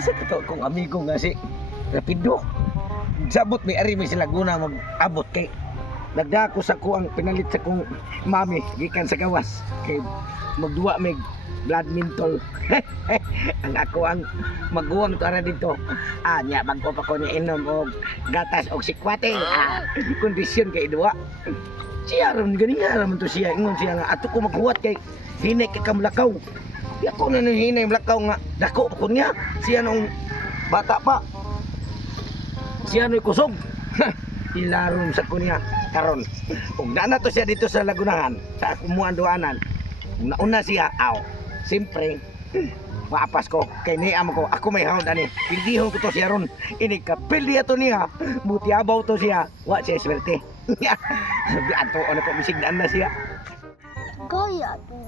Asa ka kung amigo nga si Rapido. Sabot may ari may sila guna mag-abot kay nagdako sa ko ang pinalit sa kong mami gikan sa gawas kay magduwa mig badminton. Ang ako ang maguwang to ara dito. Nya bagko pa ko ni inom og gatas og sikwate. Kondisyon kay duwa. Siya ron gani nga raman to siya ingon siya nga ato ko maghuwat kay hinay kay kamlakaw. Di ako na hinay mlakaw nga dako ko niya. Siya nung bata pa. Siya no'y kusog. Ilaron sa kunya karon. Kung na to siya dito sa Lagunahan, sa kumuan duanan. Kung nauna siya, siyempre, maapas ko. Kay niam ko, ako may hound ani. Pildihon ko to siya ron. Inig ka, pildi ato niya. Buti abaw to siya. Wa siya swerte. Sabi ato, ano ko, misignan na siya. Kaya to.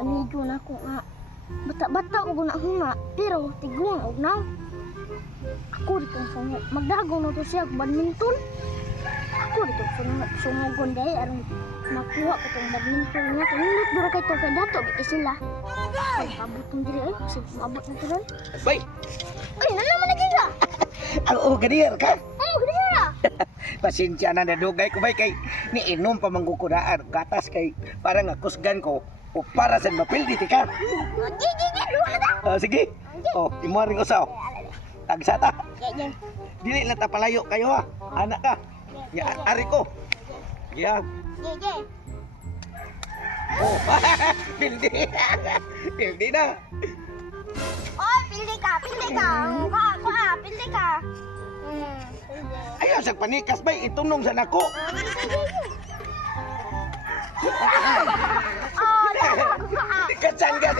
Amigo na ko nga. Bata-bata ko na huna. Pero tiguang og na. Ako dito sunod. Magdagong na to siya badminton. Ako dito sunod dahil aron makuha ko itong badminton niya. Kanilot dura kay to kay dato biti sila. Ay, pabutong diri ay. Kasi maabot na to ron. Bay! Ay, nalaman na kaya. Oo, ganyan ka. Oo, kaya. Pasensya na nadugay ko bay kay niinom pa mangkukunaan. Gatas kay parang akusgan ko. O para sa mapildi ka. Gigi, luwa na. Sige. Imuaring ko sa tagsata. Gigi. Dili na ta palayo kayo ha. Anak ka. Ya, ari ko. Ya. Gigi. Oh, pildi. Pildi na. Oh, pildi ka. Pildi ka. Ayaw sa panikas bay itunong sa nako. Dikasan ka.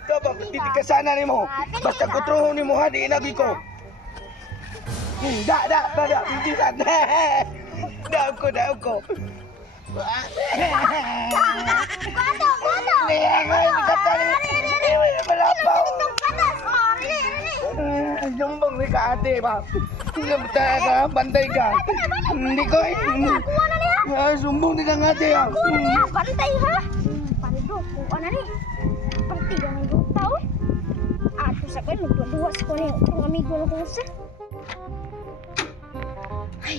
Ito ba, didikasan na ni mo. Basta kutruhon ni mo ha, di inabi ko. Da, didikasan. Daog ko. Jumbong ni ka ate ba? Bantay ka. Hindi ko sumbong ni kang ate ha. Bantay ha? Pandok ko ana ni. Partido ng grupo. Ato sa kan magdua sa ko ni amigo na ko sa. Ay,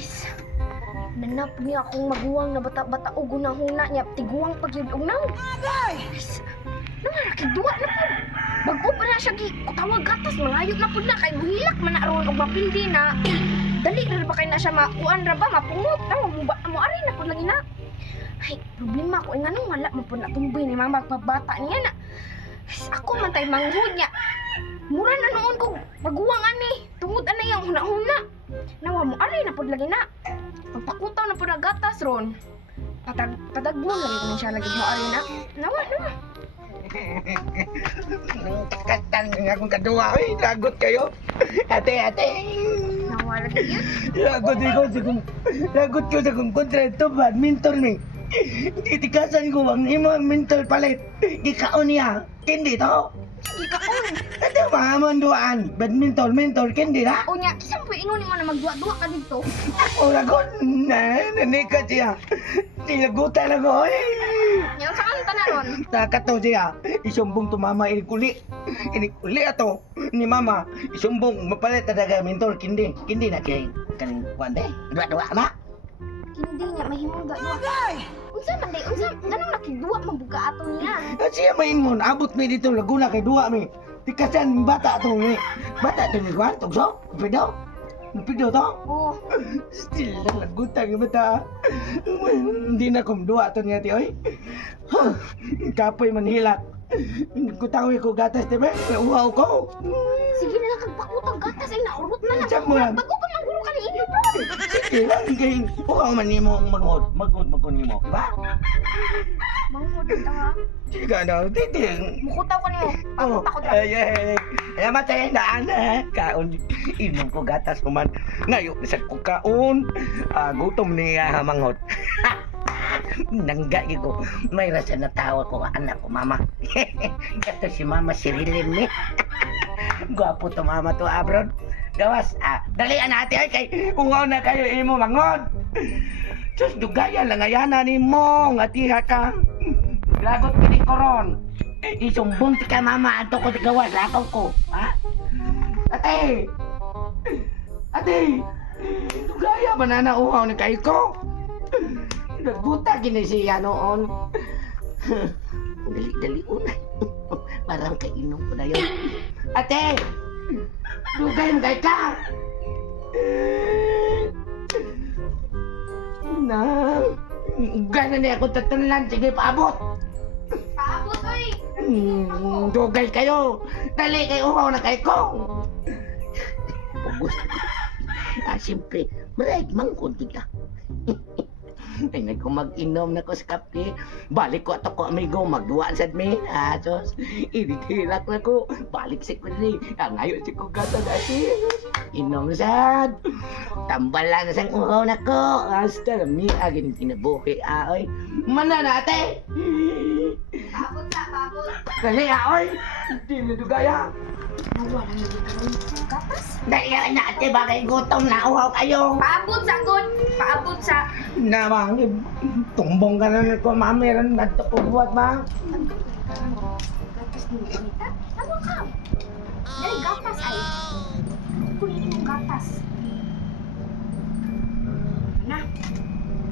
nanap niya akong maguwang na bata-bata o gunahuna niya. Tiguwang pagyud-og nang. Nakakidua na po. Bago pa na siya tawag gatas. Mangayot na po na. Kay buhilak man na aron o mapildi na. Dali na ba kayo na siya makuan ra ba? Mapungot. Mo ari na po lagi na. Ay, problema ko. Nga nung wala mo po na tumboy ni mga magbabata niya na. Ako man tayo manghud niya. Mura na noon ko. Maguwang ani. Tungod ana yung huna-huna. Nawa mo ari na po lagi na. Pagpakutaw na po na gatas ron. Padagmo lagi ko siya lagi mo ari na. Nawa. Katan nga akong kadua. Ay, lagot kayo. Ate. Nawa lagi yun. Lagot ko sa kong kontra ito. Badminton ni. Titikasan ko ang imong mental palit. Gikaon niya. Hindi to. Sige ka on. Ito mahamanduan. Badminton, hindi na. O niya, isang po inunin mo na magduwa-duwa ka dito. O lagot. Nanikat siya. Silagutan ako. Yang sa kanta na ron. Nakataw siya. Isumbong to mama inikuli. Inikuli ato ni mama. Isumbong mapalit na daga mentor. Kindi na kay kaning wande. Dua na. Hindi niya, mahimong duwa-duwa. Unsa man day, ganun nakiduwa mabuka ato niya. Siya maingon. Abot mi dito Laguna kay duwa mi. Tikasan bata to ni. Bata to ni Juan. Tugso. Pido to. Oh. Still lang lagutan yung mata. Hindi na kumduwa to niya ti oy. Kapoy manhilak. Kutawi ko gatas diba? Uhaw ko. Sige na lang kagpakutang gatas ay naurot na lang. Diyan mo lang. Bago pa mangulo ka ni inyo bro. Sige lang kay uhaw man nimo magod nimo, diba? Mangod ka ha. Sige na, titing. Mukutaw ka niyo. Oh, Pakot ako dyan. ay matay daan kaon inom ko gatas ko man. Ngayo sa ko kaon. Gutom niya manghod. Nangga ko. May rasa na tawa ko anak ko mama. Ito si mama si Rilin ni. Gwapo to mama to abroad. Gawas dalian natin ay kay ungaw na kayo imo manghod. Sus dugaya lang ayana nimo ngatiha ka. Lagot kini koron. Isumbong ti ka mama ato ko ti gawas lakaw ko. Ha? Ate! Ate! Dugaya ba na nauhaw ni kay ko? Nagbuta gini siya noon. Dali-dali unay. Parang kainom ko na yun. Ate! Dugay mo kay ka! Nang! Gana niya ako tatanan. Sige, paabot! Paabot, oy! Dugay kayo! Dali kayo uhaw na kay ko! Pugos. Siyempre, marag mangkon kita. Ay, nagko mag-inom na ko sa kape. Balik ko ato ko, amigo, magduwaan sa admin. Sos, initirak na ko. Balik si Kuni. Ngayon si Kugata dati. Inom sad. Tambal lang na sang uhaw na ko. Hasta kami agin kinabuhi, aoy. Mana na, ate? Paabot sa, paabot. Dali, aoy. Hindi na dugaya. Nawa lang yung karon. Gatas? Dali na, ate, bakit gutom na uhaw kayo? Paabot sa, God. Paabot sa. Namang, tumbong ka na ko, mamiran na ito buhat ba? Gatas mo, Anita? Ano ka? Dali, gatas ay. Kunin mo gatas. Na.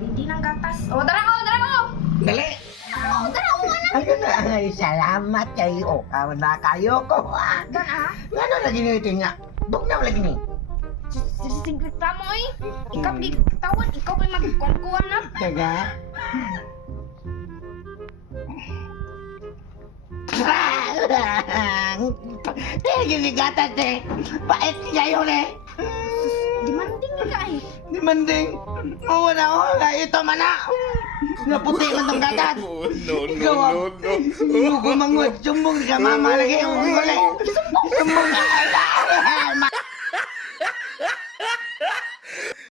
Hindi ng gatas. O, dara mo, dara mo! Dali! O, dara mo, anak. Ano na, ay, salamat kayo. Na kayo ko. Dara, ah. Ano lagi nyo ito nga? Buk na lagi ni. Sisiglit pa mo, eh. Ikaw, di tawad. Ikaw ay magkuhan-kuhan na. Taga? Eh, ginigatas eh. Pait kayo eh. Demanding ka, eh. Demanding. Oo na ako. Ito man na. Naputi man tong gatas. No, no, Ikaw, no, no. Gumangot. Sumbong ka mama lagi. Balik.